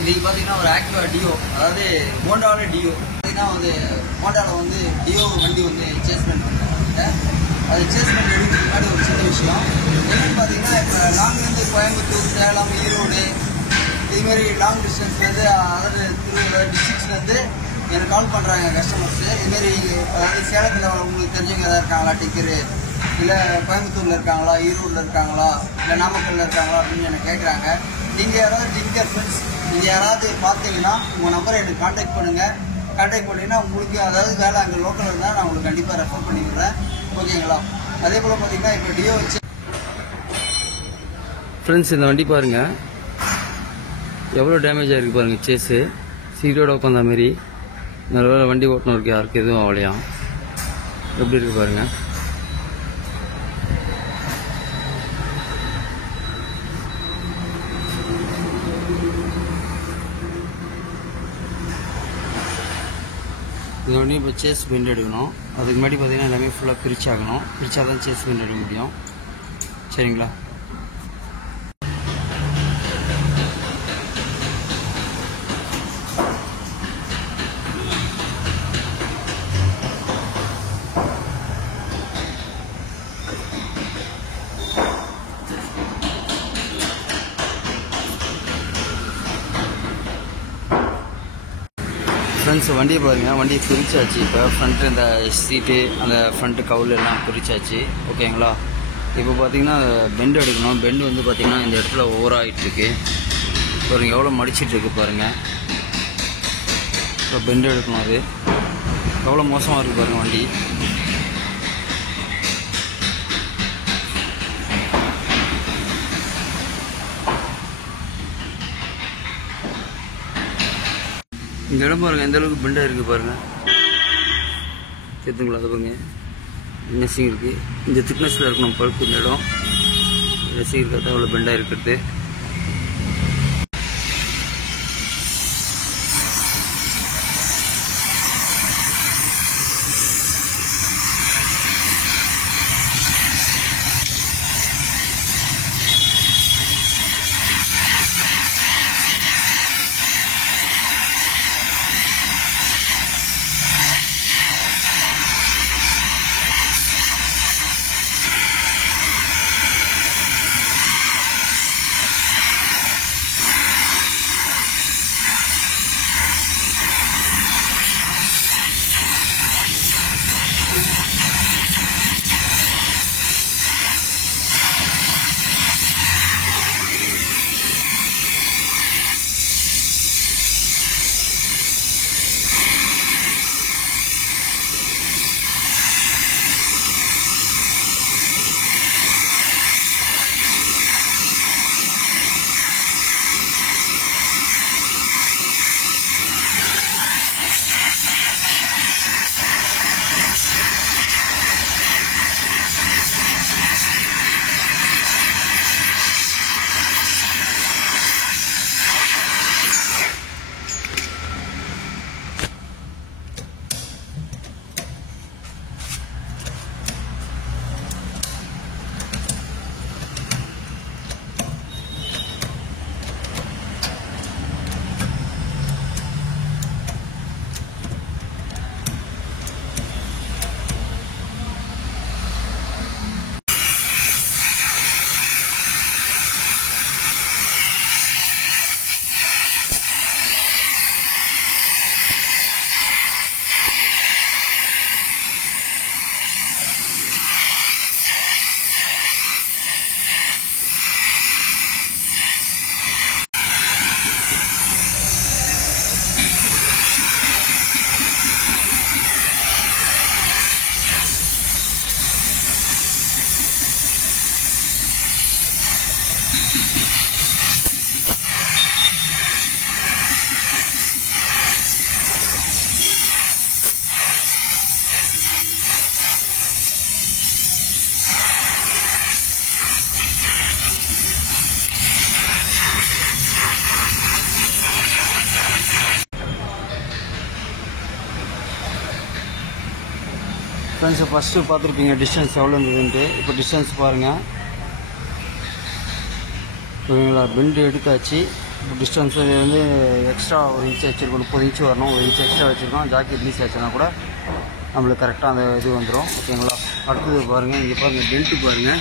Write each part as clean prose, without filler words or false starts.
இன்னைக்கு பார்த்தீங்கன்னா ஒரு ஆக்டிவா டியோ, அதாவது ஹோண்டாவோட டியோ பார்த்தீங்கன்னா வந்து ஹோண்டாவில் வந்து டியோ வண்டி வந்து சேஸ் பண்ணிட்டு அது சேஸ் பண்ணி எடுக்கிறதுக்கு முன்னாடி ஒரு சின்ன விஷயம் என்னென்னு பார்த்தீங்கன்னா, இப்போ லாங்லேருந்து கோயம்புத்தூர், சேலம், ஈரோடு இதுமாரி லாங் டிஸ்டன்ஸ்லேருந்து அதாவது திருவள்ளூர் டிஸ்ட்ரிக்ஸ்லேருந்து எனக்கு கால் பண்ணுறாங்க கஸ்டமர்ஸு. இதுமாரி அதாவது சேலத்தில் உங்களுக்கு தெரிஞ்சவங்க எதாவது இருக்காங்களா டிக்கரு, இல்லை கோயம்புத்தூரில் இருக்காங்களா, ஈரோடில் இருக்காங்களா, இல்லை நாமக்கல்லில் இருக்காங்களா அப்படின்னு எனக்கு கேட்குறாங்க. நீங்கள் யாராவது டிங்கர் ஃப்ரெண்ட்ஸ் நீங்கள் யாராவது பார்த்தீங்கன்னா உங்கள் நம்பரை எனக்கு கான்டாக்ட் பண்ணுங்கள். கான்டாக்ட் பண்ணிங்கன்னா உங்களுக்கு அதாவது வேலை அங்கே லோக்கலில் இருந்தால் நான் உங்களுக்கு கண்டிப்பாக ரெஃபர் பண்ணிக்கிறேன். ஓகேங்களா? அதே போல் பார்த்தீங்கன்னா இப்போ டியோ வச்சு ஃப்ரெண்ட்ஸ் இந்த வண்டி பாருங்கள் எவ்வளோ டேமேஜ் ஆகிருக்கு பாருங்கள். சேஸு சீட்டோட உட்காந்த மாரி நல்ல வேலை வண்டி ஓட்டுனருக்கு யாருக்கு எதுவும் ஆகலையா, எப்படி இருக்குது பாருங்கள். இந்த வண்டி இப்போ சேஸ் பெண்ட் எடுக்கணும். அதுக்கு முன்னாடி பார்த்தீங்கன்னா எல்லாமே ஃபுல்லாக பிரிச்சாகணும். பிரித்தா தான் சேஸ் பெண்ட் எடுக்க முடியும். சரிங்களா? ஃப்ரெண்ட்ஸ் வண்டியை பாருங்கள், வண்டியை பிரிச்சாச்சு. இப்போ ஃப்ரண்ட்டு இந்த சீட்டு அந்த ஃப்ரண்ட்டு கவுல் எல்லாம் பிரிச்சாச்சு. ஓகேங்களா? இப்போ பார்த்தீங்கன்னா பெண்டு எடுக்கணும். பெண்டு வந்து பார்த்திங்கன்னா இந்த இடத்துல ஓவர் ஆகிட்டுருக்கு பாருங்கள், எவ்வளோ மடிச்சிட்ருக்கு பாருங்கள். இப்போ பெண்டு எடுக்கணும். அது எவ்வளோ மோசமாக இருக்குது பாருங்கள் வண்டி. இந்த இடம் பாருங்கள் எந்த அளவுக்கு பெண்டாக இருக்குது பாருங்கள். தெரிஞ்சுங்களா? அதை பாருங்கள் நெஸ்ஸிங் இருக்குது. இந்த திக்னஸில் இருக்கணும் பழுப்பு. இந்த இடம் நெஸ்ஸிங் இருக்கிறது அவ்வளோ பெண்டாக இருக்கிறது. ஃப்ரெண்ட்ஸ் ஃபஸ்ட்டு பார்த்துருப்பீங்க டிஸ்டன்ஸ் எவ்வளோ இருந்ததுன்ட்டு. இப்போ டிஸ்டன்ஸ் பாருங்கள் ஓகேங்களா. பெண்டு எடுத்தாச்சு. டிஸ்டன்ஸ் வந்து எக்ஸ்ட்ரா ஒரு இன்ச்சு வச்சுருக்கோம், 30 இன்ச்சு வரணும். ஒரு இன்ச்சு எக்ஸ்ட்ரா வச்சுருக்கோம். ஜாக்கெட் லீஸ் ஆச்சுன்னா கூட நம்மளுக்கு கரெக்டாக அந்த இது வந்துடும். ஓகேங்களா. அடுத்தது பாருங்கள், இங்கே பாருங்கள் பெல்ட்டு பாருங்கள்.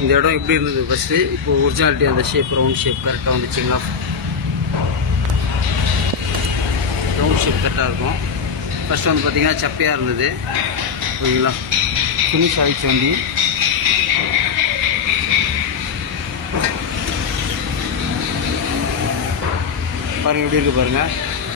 இந்த இடம் எப்படி இருந்தது ஃபஸ்ட்டு, இப்போ ஒரிஜினாலிட்டி அந்த ஷேப் ரவுண்ட் ஷேப் கரெக்டாக வந்துச்சுங்களா. ரவுண்ட் ஷேப் கரெக்டாக இருக்கும். ஃபஸ்ட்டு வந்து பார்த்திங்கன்னா சப்பையாக இருந்தது. ஓகேங்களா. ஃபினிஷ் ஆகிடுச்சு வண்டி. பாருங்கள் எப்படி இருக்குது பாருங்கள்.